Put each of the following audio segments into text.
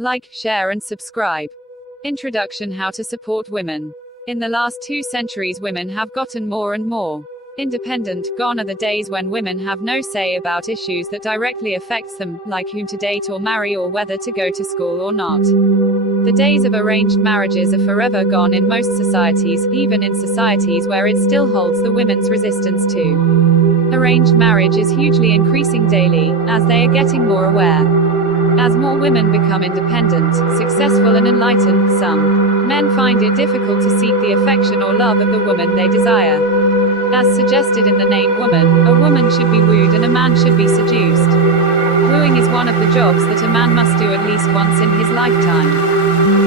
Like, share and subscribe. Introduction: How to support women. In the last 2 centuries, women have gotten more and more independent. Gone are the days when women have no say about issues that directly affects them, like whom to date or marry or whether to go to school or not. The days of arranged marriages are forever gone in most societies, even in societies where it still holds. The women's resistance to arranged marriage is hugely increasing daily, as they are getting more aware. As more women become independent, successful and enlightened, some men find it difficult to seek the affection or love of the woman they desire. As suggested in the name woman, a woman should be wooed and a man should be seduced. Wooing is one of the jobs that a man must do at least once in his lifetime.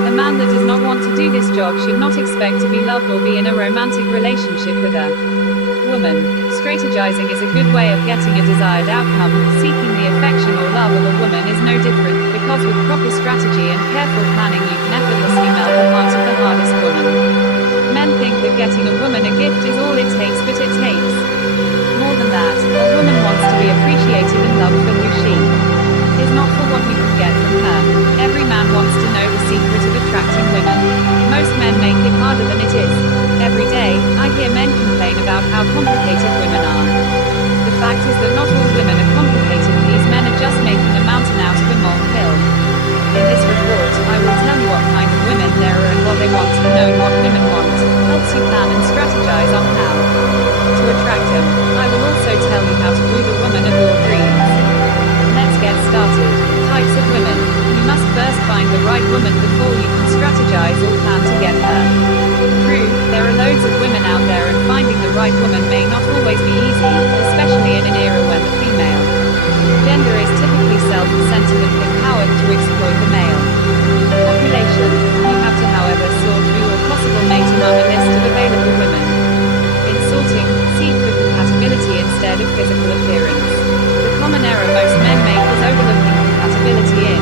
A man that does not want to do this job should not expect to be loved or be in a romantic relationship with a woman. Strategizing is a good way of getting a desired outcome. Seeking the affection or love of a woman is no different, because with proper strategy and careful planning you can effortlessly melt the heart of the hardest woman. Men think that getting a woman a gift is all it takes, but it takes more than that. A woman wants to be appreciated and loved for who she is, not for what you can get from her. Every man wants to know the secret of attracting women. Most men make it harder than it is. Every day, I hear men complain about how complicated women are. The fact is that not all women are complicated. These men are just making a mountain out of a molehill. In this report, I will tell you what kind of women there are and what they want. Knowing what women want helps you plan and strategize on how to attract them. I will also tell you how to woo the woman of your dreams. Let's get started. Types of women. You must first find the right woman before you can strategize or plan to get her. True, there are loads of women out there, and finding the right woman may not always be easy, especially in an era when the female gender is typically self-centered and empowered to exploit the male population. You have to, however, sort through your possible mate among a list of available women. In sorting, seek for compatibility instead of physical appearance. The common error most men make is overlooking compatibility in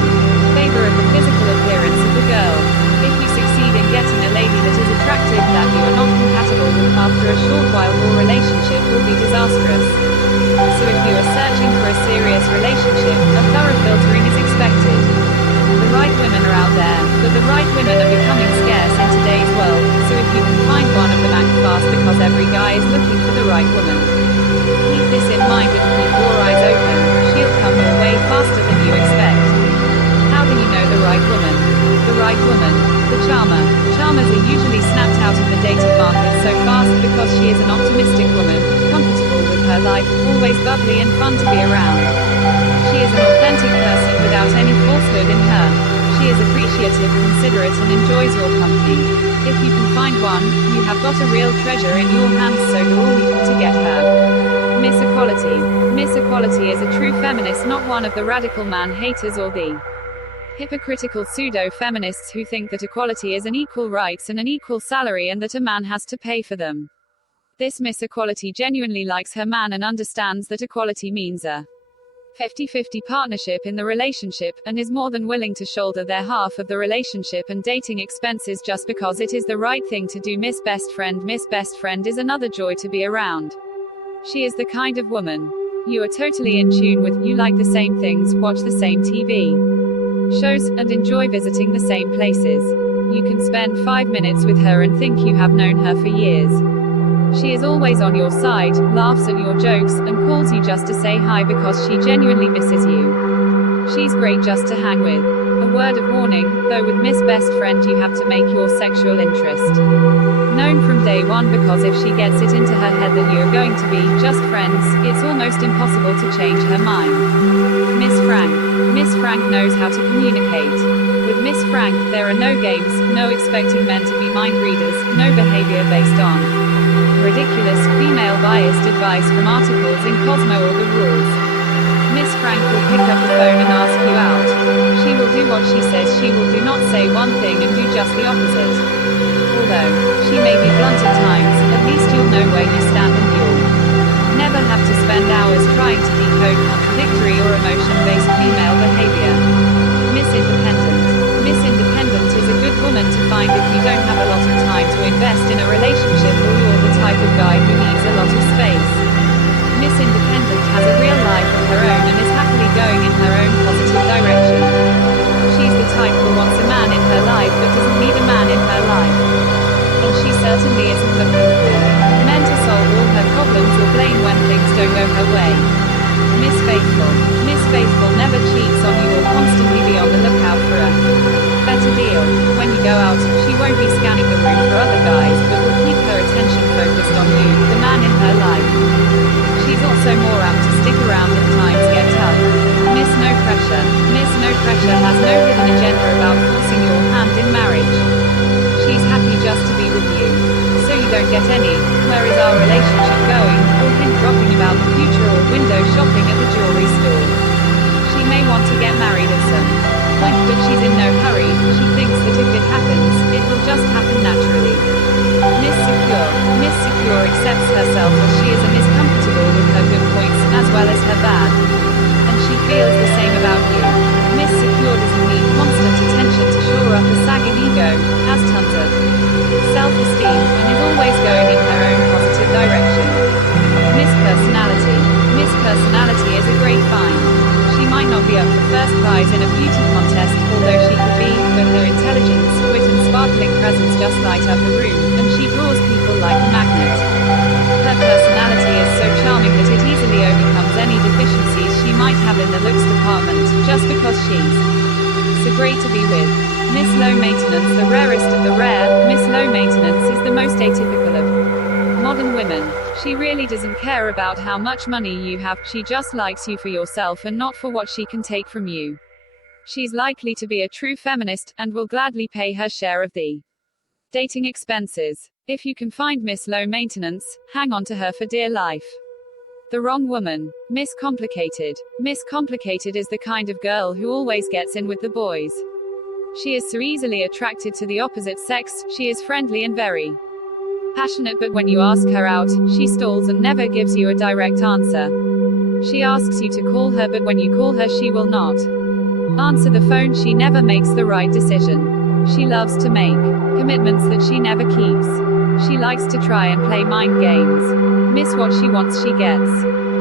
favor of the physical appearance of the girl. If you succeed in getting a lady that is attractive that you are not compatible with, after a short while your relationship will be disastrous. So if you are searching for a serious relationship, a thorough filtering is expected. The right women are out there, but the right women are becoming scarce in today's world, so if you can find one of them, act fast, because every guy is looking for the right woman. Keep this in mind and keep your eyes open. She'll come your way faster than you expect. How do you know the right woman? The right woman. The charmer. Charmers are usually snapped out of the dating market so fast because she is an optimistic woman, comfortable with her life, always bubbly and fun to be around. She is an authentic person without any falsehood in her. She is appreciative, considerate, and enjoys your company. If you can find one, you have got a real treasure in your hands, so do all you can to get her. Miss Equality. Miss Equality is a true feminist, not one of the radical man-haters or the hypocritical pseudo-feminists who think that equality is an equal rights and an equal salary and that a man has to pay for them. This Miss Equality genuinely likes her man and understands that equality means a 50-50 partnership in the relationship, and is more than willing to shoulder their half of the relationship and dating expenses just because it is the right thing to do. Miss Best Friend. Miss Best Friend is another joy to be around. She is the kind of woman you are totally in tune with. You like the same things, watch the same TV shows, and enjoy visiting the same places. You can spend 5 minutes with her and think you have known her for years. She is always on your side, laughs at your jokes, and calls you just to say hi because she genuinely misses you. She's great just to hang with. A word of warning, though, with Miss Best Friend you have to make your sexual interest known from day one, because if she gets it into her head that you are going to be just friends, it's almost impossible to change her mind. Miss Frank. Miss Frank knows how to communicate. With Miss Frank, there are no games, no expecting men to be mind readers, no behavior based on ridiculous, female-biased advice from articles in Cosmo or the rules. Miss Frank will pick up the phone and ask you out. She will do what she says she will do, not say one thing and do just the opposite. Although she may be blunt at times, at least you'll know where you stand and you'll never have to spend hours trying to decode contradictory or emotion-based female behavior. Miss Independent. Miss Independent is a good woman to find if you don't have a lot of time to invest in a relationship, or you're the type of guy who needs a lot of space. Miss Independent has a real life of her own and is happily going in her own positive direction. She's the type no hidden agenda about forcing your hand in marriage. She's happy just to be with you. So you don't get any, where is our relationship going, or hint dropping about the future or window shopping at the jewelry store. She may want to get married at some point, but she's in no hurry. She thinks that if it happens, it will just happen naturally. Miss Secure accepts herself as she is and is comfortable with her good points, as well as her bad. And she feels the same about you. Miss Secure doesn't need constant attention to shore up a sagging ego, has tons of self-esteem, and is always going in her own positive direction. Miss Personality is a great find. She might not be up for first prize in a beauty contest, although she could be, but her intelligence, wit and sparkling presence just light up the room, and she draws people like a magnet. Her personality is so charming that it easily overcomes any deficiencies she might have in the looks department, just because she's so great to be with. Miss Low Maintenance, the rarest of the rare. Miss Low Maintenance is the most atypical of modern women. She really doesn't care about how much money you have, she just likes you for yourself and not for what she can take from you. She's likely to be a true feminist, and will gladly pay her share of the dating expenses. If you can find Miss Low Maintenance, hang on to her for dear life. The wrong woman. Miss Complicated. Miss Complicated is the kind of girl who always gets in with the boys. She is so easily attracted to the opposite sex. She is friendly and very passionate, but when you ask her out, she stalls and never gives you a direct answer. She asks you to call her, but when you call her, she will not answer the phone. She never makes the right decision. She loves to make commitments that she never keeps. She likes to try and play mind games. Miss What she wants, she gets.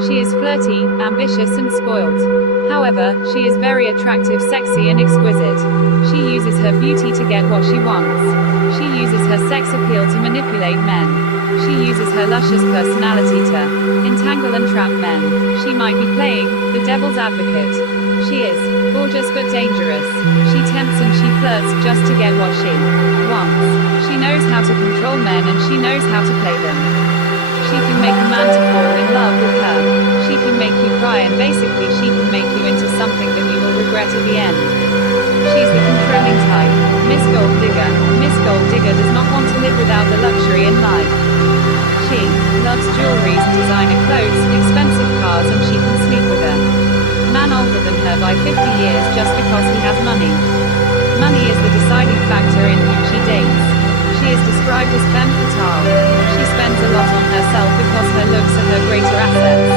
She is flirty, ambitious and spoilt. However, she is very attractive, sexy and exquisite. She uses her beauty to get what she wants. She uses her sex appeal to manipulate men. She uses her luscious personality to entangle and trap men. She might be playing the devil's advocate. She is gorgeous but dangerous. She tempts and she flirts just to get what she wants. She knows how to control men and she knows how to play them. She can make a man to fall in love with her. She can make you cry, and basically she can make you into something that you will regret at the end. She's the controlling type. Miss Gold Digger. Miss Gold Digger does not want to live without the luxury in life. She loves jewelries, designer clothes, expensive cars, and she can sleep with a man older than her by 50 years just because he has money. Money is the deciding factor in whom she dates. She is described as femme fatale. She spends a lot on herself because her looks are her greater assets.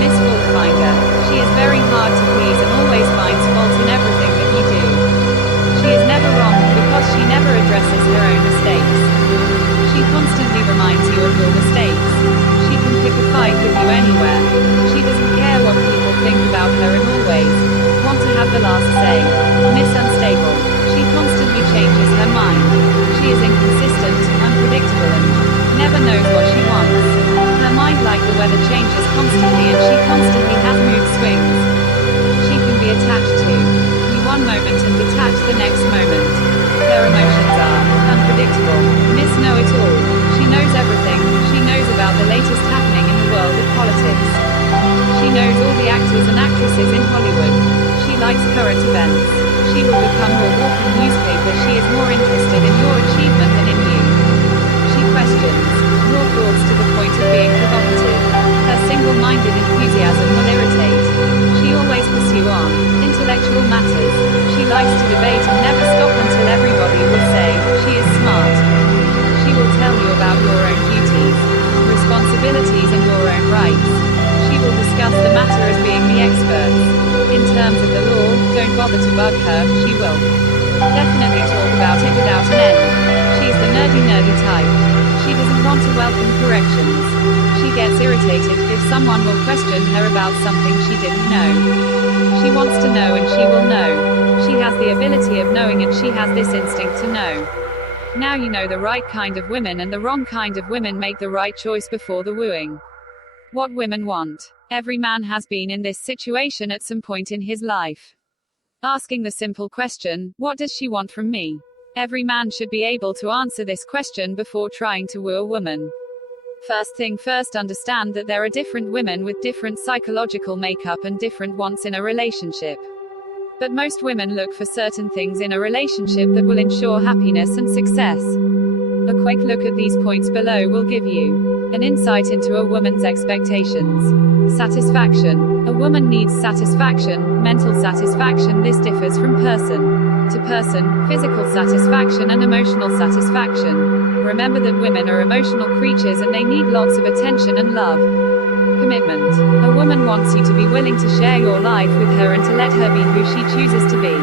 Miss Fault Finder. She is very hard to please and always finds fault in everything that you do. She is never wrong, because she never addresses her own mistakes. She constantly reminds you of your mistakes. She can pick a fight with you anywhere. She doesn't care what people think about her and always want to have the last say. Miss Unstable. She constantly changes her mind. She is inconsistent, unpredictable and never knows what she wants. Her mind, like the weather, changes constantly and she constantly has mood swings. She can be attached to you one moment and detached the next moment. Her emotions are unpredictable. Miss Know-It-All. She knows everything. She knows about the latest happening in the world of politics. She knows all the actors and actresses in Hollywood. She likes current events. She will become your walking newspaper. She is more interested in your achievement than in you. She questions your thoughts to the point of being provocative. Her single-minded enthusiasm will irritate. She always pursue on intellectual matters. She likes to debate and never stop until everybody will say she is smart. She will tell you about your own duties, responsibilities and your own rights. She will discuss the matter as being the experts. In terms of the law, don't bother to bug her. She will definitely talk about it without an end. She's the nerdy type. She doesn't want to welcome corrections. She gets irritated if someone will question her about something she didn't know. She wants to know and she will know. She has the ability of knowing and she has this instinct to know. Now you know the right kind of women and the wrong kind of women. Make the right choice before the wooing. What women want. Every man has been in this situation at some point in his life. Asking the simple question, what does she want from me? Every man should be able to answer this question before trying to woo a woman. First thing first, understand that there are different women with different psychological makeup and different wants in a relationship. But most women look for certain things in a relationship that will ensure happiness and success. A quick look at these points below will give you an insight into a woman's expectations. Satisfaction. A woman needs satisfaction, mental satisfaction. This differs from person to person, physical satisfaction and emotional satisfaction. Remember that women are emotional creatures and they need lots of attention and love. Commitment. A woman wants you to be willing to share your life with her and to let her be who she chooses to be.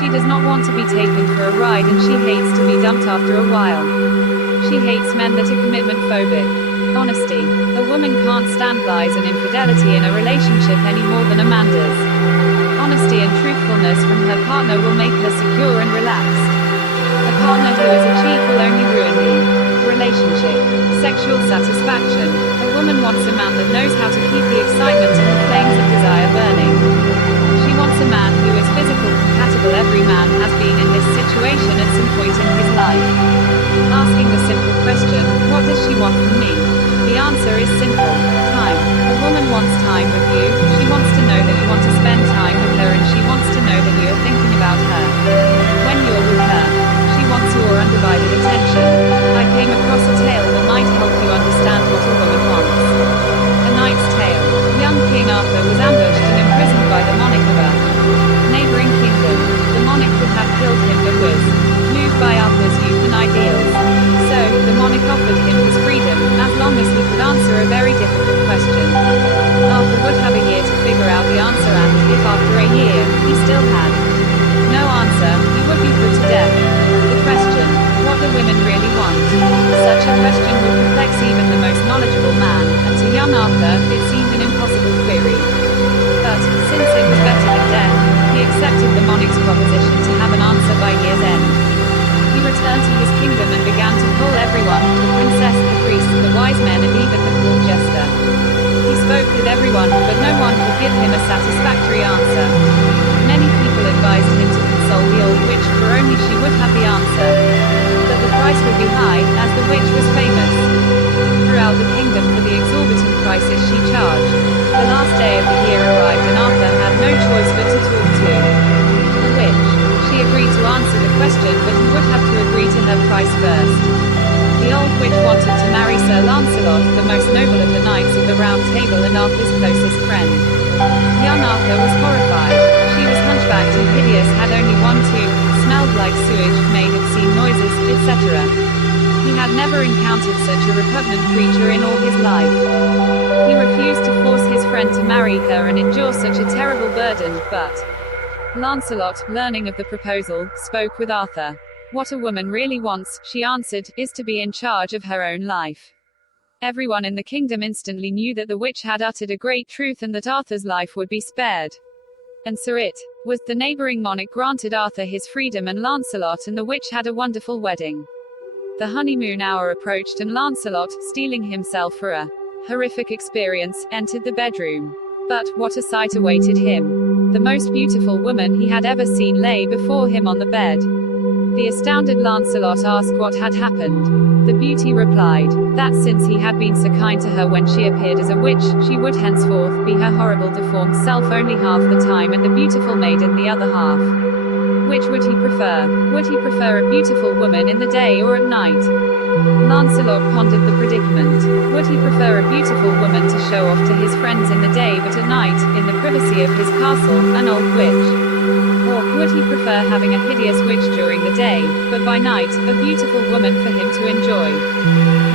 She does not want to be taken for a ride and she hates to be dumped after a while. She hates men that are commitment phobic. Honesty. A woman can't stand lies and infidelity in a relationship any more than a man does. Honesty and truthfulness from her partner will make her secure and relaxed. A partner who is a cheat will only ruin the relationship. Sexual satisfaction. A woman wants a man that knows how to keep the excitement and the flames of desire burning. She wants a man who is physical compatible. Every man has been in this situation at some point in his life. Asking the simple question, what does she want from me? The answer is simple. Time. A woman wants time with you. She wants to know that you want to spend time with her and she wants to know that you are thinking about her. When you're with her, she wants your undivided attention. I came across a tale that might help you understand what a woman wants. A Knight's Tale. Young King Arthur was ambushed and imprisoned by the monarch of a neighboring kingdom. The monarch could have killed him but was moved by Arthur's youth and ideals. So, the monarch offered him his freedom, as long as he could answer a very difficult question. Arthur would have a year to figure out the answer and, if after a year, he still had no answer, he would be put to death. The question, what do women really want? Such a question would perplex even the most knowledgeable man, and to young Arthur, it seemed an impossible query. But, since it was better than death, he accepted the monarch's proposition to have an answer by year's end. He returned to his kingdom and began to pull everyone, the princess, the priests, the wise men and even the court jester. He spoke with everyone, but no one could give him a satisfactory answer. Many people advised him to console the old witch, for only she would have the answer. But the price would be high, as the witch was famous throughout the kingdom for the exorbitant prices she charged. The last day of the year arrived and Arthur had no choice but to talk to the witch. She agreed to answer the question, but he would have to agree to her price first. The old witch wanted to marry Sir Lancelot, the most noble of the knights of the Round Table and Arthur's closest friend. Young Arthur was horrified. She was hunchbacked and hideous, had only one tooth, smelled like sewage, made obscene noises, etc. He had never encountered such a repugnant creature in all his life. He refused to force his friend to marry her and endure such a terrible burden, but Lancelot, learning of the proposal, spoke with Arthur. What a woman really wants, she answered, is to be in charge of her own life. Everyone in the kingdom instantly knew that the witch had uttered a great truth and that Arthur's life would be spared. And so it was. The neighboring monarch granted Arthur his freedom and Lancelot and the witch had a wonderful wedding. The honeymoon hour approached and Lancelot, steeling himself for a horrific experience, entered the bedroom. But, what a sight awaited him. The most beautiful woman he had ever seen lay before him on the bed. The astounded Lancelot asked what had happened. The beauty replied, that since he had been so kind to her when she appeared as a witch, she would henceforth be her horrible deformed self only half the time and the beautiful maiden the other half. Which would he prefer? Would he prefer a beautiful woman in the day or at night? Lancelot pondered the predicament. Would he prefer a beautiful woman to show off to his friends in the day but at night, in the privacy of his castle, an old witch? Or would he prefer having a hideous witch during the day, but by night, a beautiful woman for him to enjoy?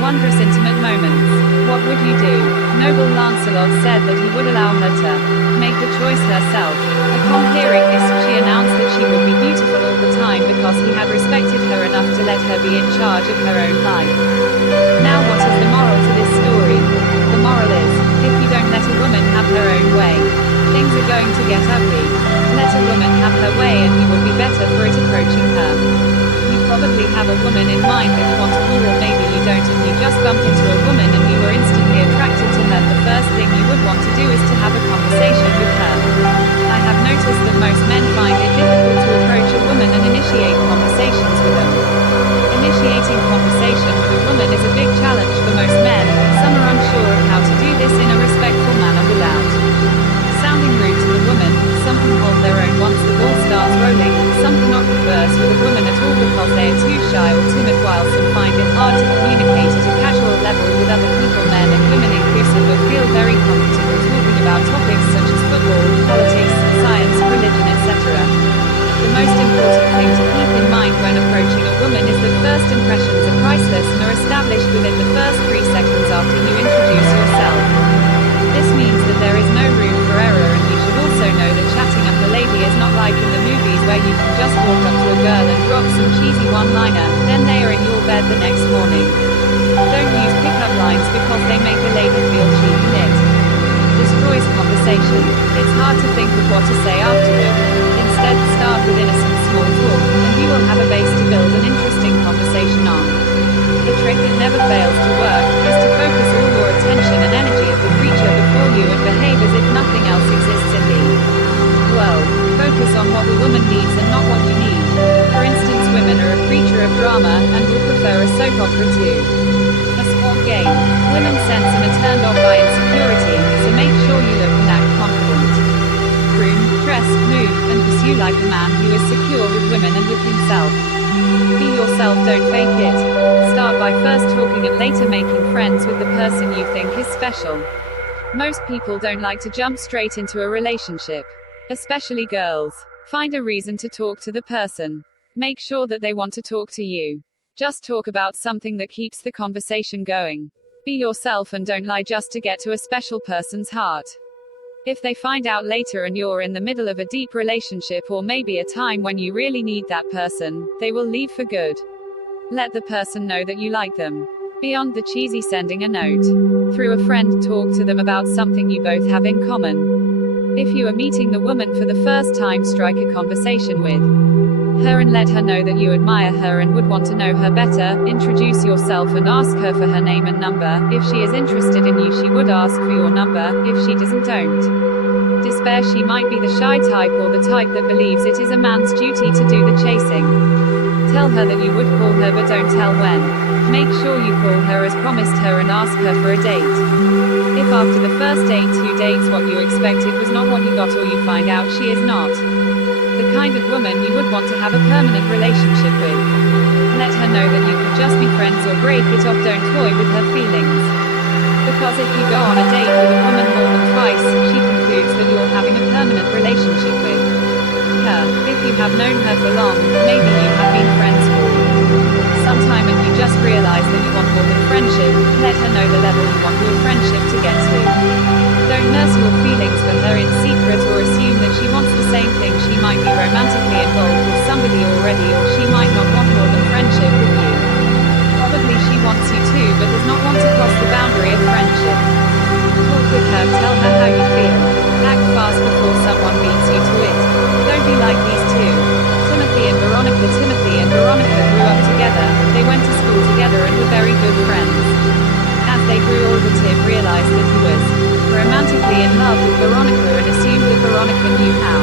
Wondrous intimate moments. What would you do? Noble Lancelot said that he would allow her to make the choice herself. Upon hearing this, she announced that she would be beautiful all the time because he had respected her enough to let her be in charge of her own life. Now what is the moral to this story? The moral is, if you don't let a woman have her own way, things are going to get ugly. Let a woman have her way and you would be better for it approaching her. You probably have a woman in mind that you want to woo, or maybe you don't and you just bump into a woman and you were instantly attracted to her. The first thing you would want to do is to have a conversation with her. I have noticed that most men find it difficult to approach a woman and initiate conversations with them. Initiating conversation with a woman is a big challenge for most men. Some are unsure of how to do this in a respectful manner without sounding rude to the woman. Some can hold their own once the some cannot converse with a woman at all because they are too shy or timid, while some find it hard to communicate at a casual level with other people. Men and women inclusive but feel very comfortable talking about topics such as football, politics, science, religion, etc. The most important thing to keep in mind when approaching a woman is that first impressions are priceless and are established within the first 3 seconds after you introduce yourself. This means that there is no room for error, and you should also know that chatting up a lady is not like in the movies where you can just walk up to a girl and drop some cheesy one-liner, then they are in your bed the next morning. Don't use pick-up lines because they make a lady feel cheap and it destroys conversation. It's hard to think of what to say afterward. Instead, start with innocent small talk, and you will have a base to build an interesting conversation on. The trick that never fails to work is to focus all your attention and energy of the creature before you and behave as if nothing else exists in the world. Focus on what the woman needs and not what you need. For instance, women are a creature of drama and will prefer a soap opera to a sport game. Women sense and are turned off by insecurity, so make sure you look and act confident. Groom, dress, move, and pursue like a man who is secure with women and with himself. Be yourself, don't fake it. Start by first talking and later making friends with the person you think is special. Most people don't like to jump straight into a relationship. Especially girls. Find a reason to talk to the person. Make sure that they want to talk to you. Just talk about something that keeps the conversation going. Be yourself and don't lie just to get to a special person's heart. If they find out later and you're in the middle of a deep relationship or maybe a time when you really need that person, they will leave for good. Let the person know that you like them. Beyond the cheesy sending a note. Through a friend, talk to them about something you both have in common. If you are meeting the woman for the first time, strike a conversation with her and let her know that you admire her and would want to know her better. Introduce yourself and ask her for her name and number. If she is interested in you, she would ask for your number. If she doesn't, don't despair. She might be the shy type or the type that believes it is a man's duty to do the chasing. Tell her that you would call her but don't tell when. Make sure you call her as promised her and ask her for a date. If after the first date, 2 dates, what you expected was not what you got, or you find out she is not the kind of woman you would want to have a permanent relationship with, let her know that you could just be friends or break it off. Don't toy with her feelings. Because if you go on a date with a woman more than twice, she concludes that you're having a permanent relationship with her. If you have known her for long, maybe you have been friends for some time and you just realize that you want more than friendship, let her know the level you want your friendship to get to. Don't nurse your feelings for her in secret or assume that she wants the same thing. She might be romantically involved with somebody already, or she might not want more than friendship with you. Probably she wants you too, but does not want to cross the boundary of friendship. Talk with her, tell her how you feel. Act fast before someone beats you to it. Don't be like these two. Timothy and Veronica. Timothy and Veronica grew up together. They went to school together and were very good friends. As they grew older, Tim realized that he was romantically in love with Veronica and assumed that Veronica knew how.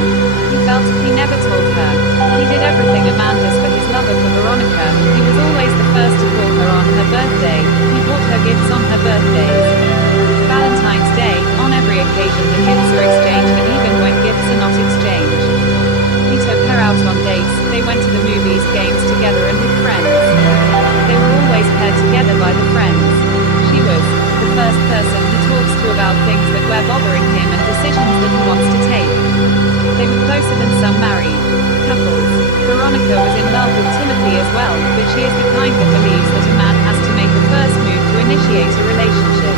He felt if he never told her. He did everything a man does for his lover. For Veronica, he was always the first to call her on her birthday. He bought her gifts on her birthdays. Valentine's Day, on every occasion the gifts are exchanged, and even when gifts are not exchanged. He took her out on dates, they went to the movies, games together and with friends. They were always paired together by the friends. She was the first person he talks to about things that were bothering him and decisions that he wants to take. They were closer than some married couples. Veronica was in love with Timothy as well, but she is the kind that believes that a man has to make the first move to initiate a relationship.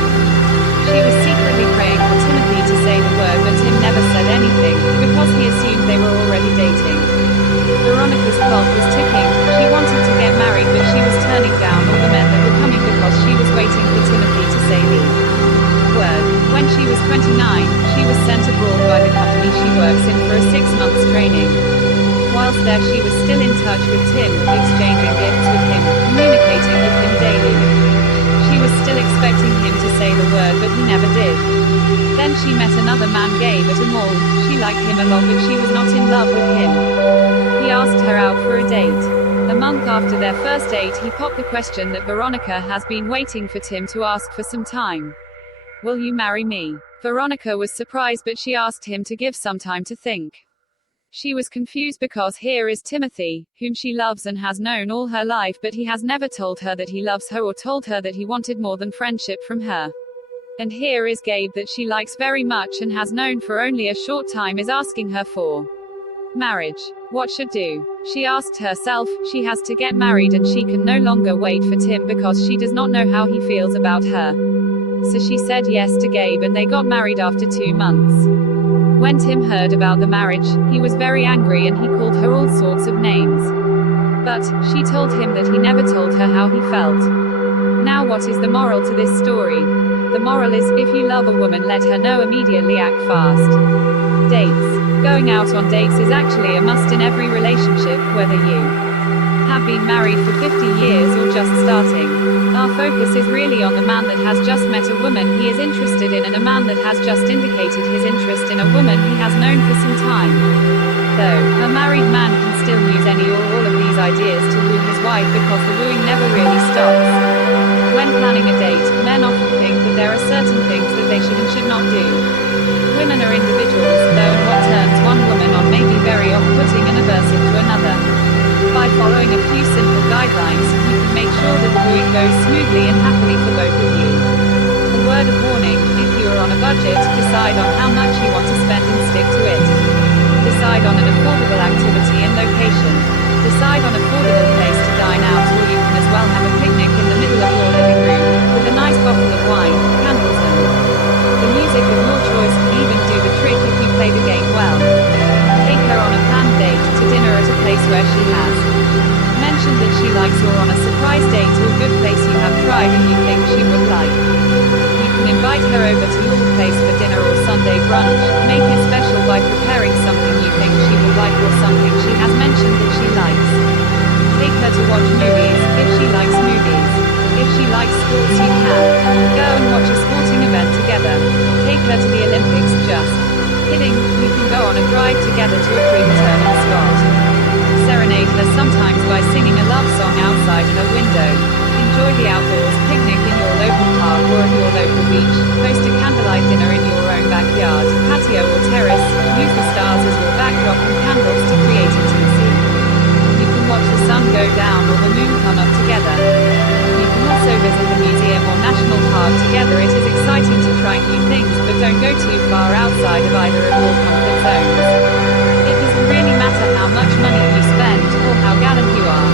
She was secretly praying for Timothy to say the word, but Tim never said anything, because he assumed they were already dating. Veronica's clock was ticking. She wanted to get married, but she was turning down all the men that were coming because she was waiting for Timothy to say the word. When she was 29, she was sent abroad by the company she works in for a 6 months training. Whilst there, she was still in touch with Tim, exchanging gifts with him, communicating with him daily. She was still expecting him to say the word, but he never did. Then she met another man, gay at a mall. She liked him a lot, but she was not in love with him. He asked her out for a date. A month after their first date, he popped the question that Veronica has been waiting for Tim to ask for some time. Will you marry me? Veronica was surprised, but she asked him to give some time to think. She was confused because here is Timothy, whom she loves and has known all her life, but he has never told her that he loves her or told her that he wanted more than friendship from her. And here is Gabe that she likes very much and has known for only a short time is asking her for marriage. What should do? She asked herself. She has to get married and she can no longer wait for Tim because she does not know how he feels about her. So she said yes to Gabe and they got married after 2 months. When Tim heard about the marriage, he was very angry and he called her all sorts of names. But she told him that he never told her how he felt. Now what is the moral to this story? The moral is, if you love a woman, let her know immediately, act fast. Dates. Going out on dates is actually a must in every relationship, whether you have been married for 50 years or just starting. Our focus is really on the man that has just met a woman he is interested in and a man that has just indicated his interest in a woman he has known for some time. Though, a married man can still use any or all of these ideas to woo his wife because the wooing never really stops. When planning a date, men often think that there are certain things that they should and should not do. Women are individuals, though, and what turns one woman on may be very off-putting and aversive to another. By following a few simple guidelines, you can make sure that the wooing goes smoothly and happily for both of you. A word of warning: if you are on a budget, decide on how much you want to spend and stick to it. Decide on an affordable activity and location. Decide on an affordable place to dine out, or you can as well have a picnic in the middle of your living room, with a nice bottle of wine, candles and the music of your choice can even do the trick if you play the game well. Take her on a planned date to dinner at a place where she has mentioned that she likes, or on a surprise date to a good place you have tried and you think she would like. You can invite her over to your place for dinner or Sunday brunch. Make it special by preparing something you think she would like or something she has mentioned that she likes. Take her to watch movies, if she likes movies. If she likes sports, you can go and watch a sporting event together. Take her to the Olympics. Just kidding, you can go on a drive together to a predetermined spot. Serenade her sometimes by singing a love song outside her window. Enjoy the outdoors, picnic in your local park or at your local beach. Host a candlelight dinner in your own backyard, patio or terrace. Use the stars as your backdrop and candles to create intimacy. You can watch the sun go down or the moon come up together. You can also visit the museum or national park together. It is exciting to try new things, but don't go too far outside of either of your comfort zones. It doesn't really matter how much money you spend, or how gallant you are.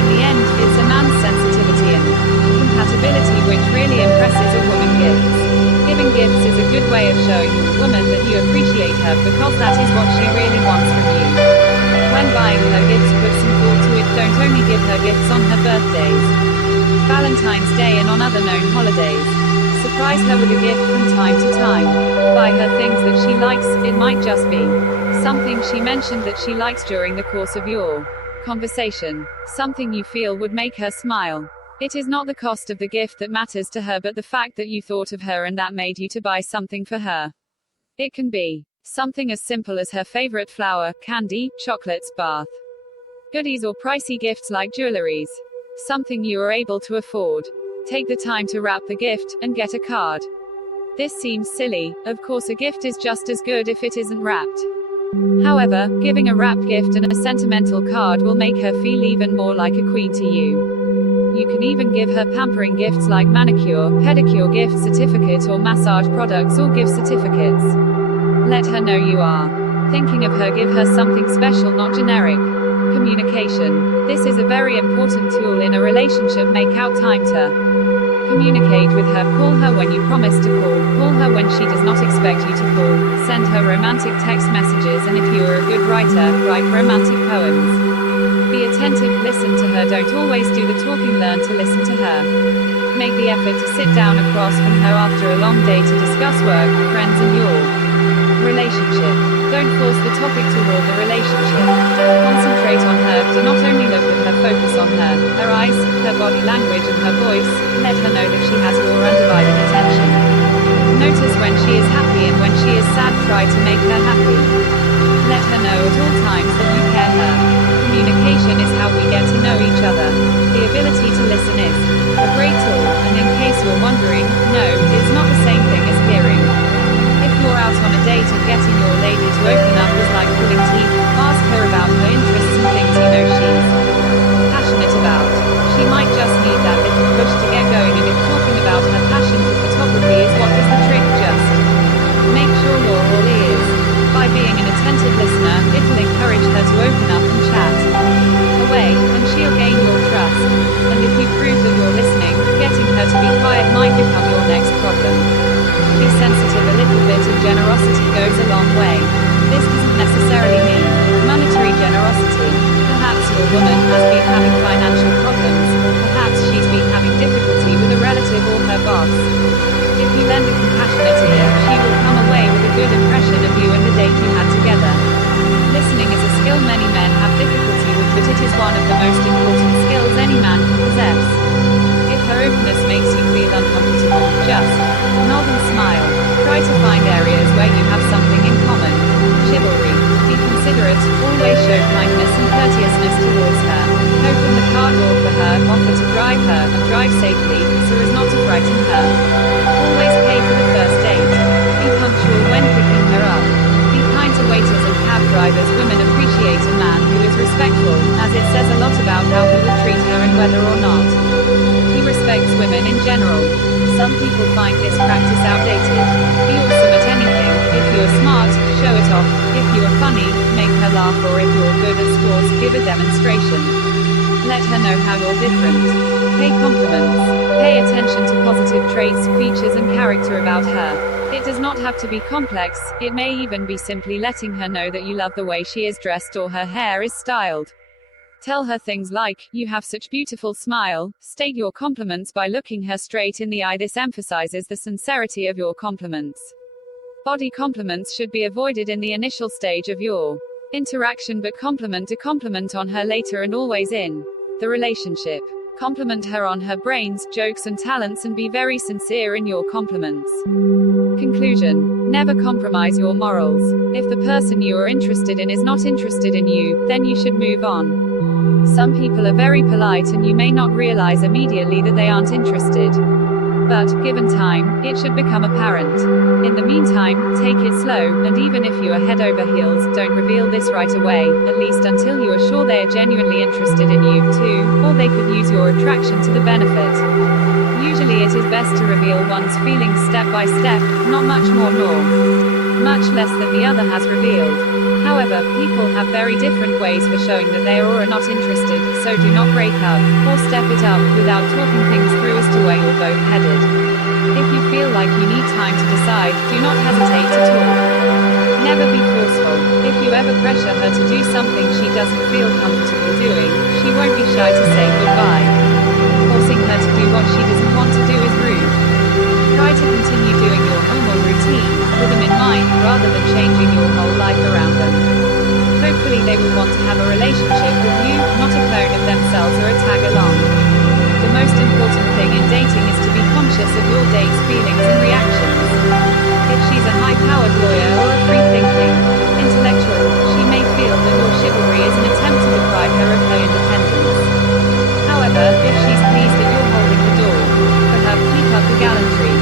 In the end, it's a man's sensitivity and compatibility which really impresses a woman. Gifts. Giving gifts is a good way of showing a woman that you appreciate her, because that is what she really wants from you. When buying her gifts, put some thought to it. Don't only give her gifts on her birthdays, Valentine's Day and on other known holidays. Surprise her with a gift from time to time. Buy her things that she likes. It might just be something she mentioned that she likes during the course of your conversation. Something you feel would make her smile. It is not the cost of the gift that matters to her, but the fact that you thought of her and that made you to buy something for her. It can be something as simple as her favorite flower, candy, chocolates, bath goodies, or pricey gifts like jewelries. Something you are able to afford. Take the time to wrap the gift, and get a card. This seems silly. Of course, a gift is just as good if it isn't wrapped. However, giving a wrapped gift and a sentimental card will make her feel even more like a queen to you. You can even give her pampering gifts like manicure, pedicure gift certificate or massage products or gift certificates. Let her know you are thinking of her. Give her something special, not generic. Communication. This is a very important tool in a relationship. Make out time to communicate with her. Call her when you promise to call. Call her when she does not expect you to call. Send her romantic text messages, and if you are a good writer, write romantic poems. Be attentive, listen to her. Don't always do the talking, learn to listen to her. Make the effort to sit down across from her after a long day to discuss work, friends and your relationship. Don't force the topic toward the relationship. Concentrate on her. Do not only look at her, focus on her eyes, her body language and her voice. Let her know that she has your undivided attention. Notice when she is happy and when she is sad. Try to make her happy. Let her know at all times that you care her. Communication is how we get to know each other. The ability to listen is a great tool, and in case you're wondering, no, it's not the same thing as hearing. If you're out on a date and getting your lady to open up is like pulling teeth, woman has been having financial problems, or perhaps she's been having difficulty with a relative or her boss. If you lend a compassionate ear, she will come away with a good impression of you and the date you had together. Listening is a skill many men have difficulty with, but it is one of the most important skills any man can possess. If her openness makes you feel uncomfortable, just nod and smile. Try to find areas where you have something in common. Chivalry. Be considerate, always show kindness and courteousness towards her. Open the car door for her, offer to drive her, and drive safely, so as not to frighten her. Always pay for the first date. Be punctual when picking her up. Be kind to waiters and cab drivers. Women appreciate a man who is respectful, as it says a lot about how he will treat her and whether or not he respects women in general. Some people find this practice outdated. Be awesome at anything. If you're smart, show it off. If you're funny, make her laugh, or if you're good at sports, give a demonstration. Let her know how you're different. Pay compliments. Pay attention to positive traits, features and character about her. It does not have to be complex, it may even be simply letting her know that you love the way she is dressed or her hair is styled. Tell her things like, "You have such beautiful smile." State your compliments by looking her straight in the eye. This emphasizes the sincerity of your compliments. Body compliments should be avoided in the initial stage of your interaction, but compliment a compliment on her later and always in the relationship. Compliment her on her brains, jokes and talents, and be very sincere in your compliments. Conclusion. Never compromise your morals. If the person you are interested in is not interested in you, then you should move on. Some people are very polite and you may not realize immediately that they aren't interested. But, given time, it should become apparent. In the meantime, take it slow, and even if you are head over heels, don't reveal this right away, at least until you are sure they are genuinely interested in you, too, or they could use your attraction to the benefit. Usually it is best to reveal one's feelings step by step, not much more nor much less than the other has revealed. However, people have very different ways for showing that they are or are not interested, so do not break up, or step it up, without talking things through as to where you're both headed. If you feel like you need time to decide, do not hesitate to talk. Never be forceful. If you ever pressure her to do something she doesn't feel comfortable doing, she won't be shy to say goodbye. Forcing her to do what she doesn't want to do is rude. Try to continue doing your normal routine, with them in mind, rather than changing your whole life around them. Hopefully they will want to have a relationship with you, not a clone of themselves or a tag-along. The most important thing in dating is to be conscious of your date's feelings and reactions. If she's a high-powered lawyer or a free-thinking intellectual, she may feel that your chivalry is an attempt to deprive her of her independence. However, if she's pleased that you're holding the door for her, keep up the gallantry.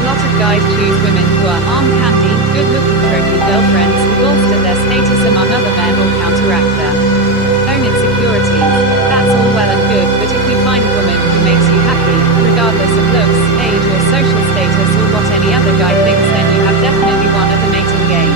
A lot of guys choose women who are arm candy, good-looking trophy girlfriends who bolster their status among other men or counteract their own insecurities. That's all well and good, but if you find a woman who makes you happy, regardless of looks, age or social status or what any other guy thinks, then you have definitely won at the mating game.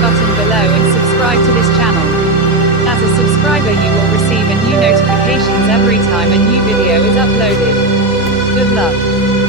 Button below and subscribe to this channel. As a subscriber you will receive a new notifications every time a new video is uploaded. Good luck.